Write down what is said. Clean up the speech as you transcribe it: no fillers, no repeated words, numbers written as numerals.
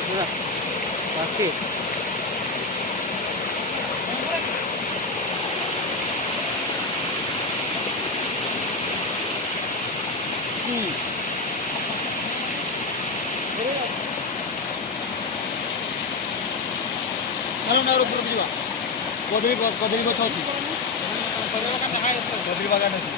sudah pasti. Kalau naruh pergi juga. Kodri bos hoki. Kodri bagan itu.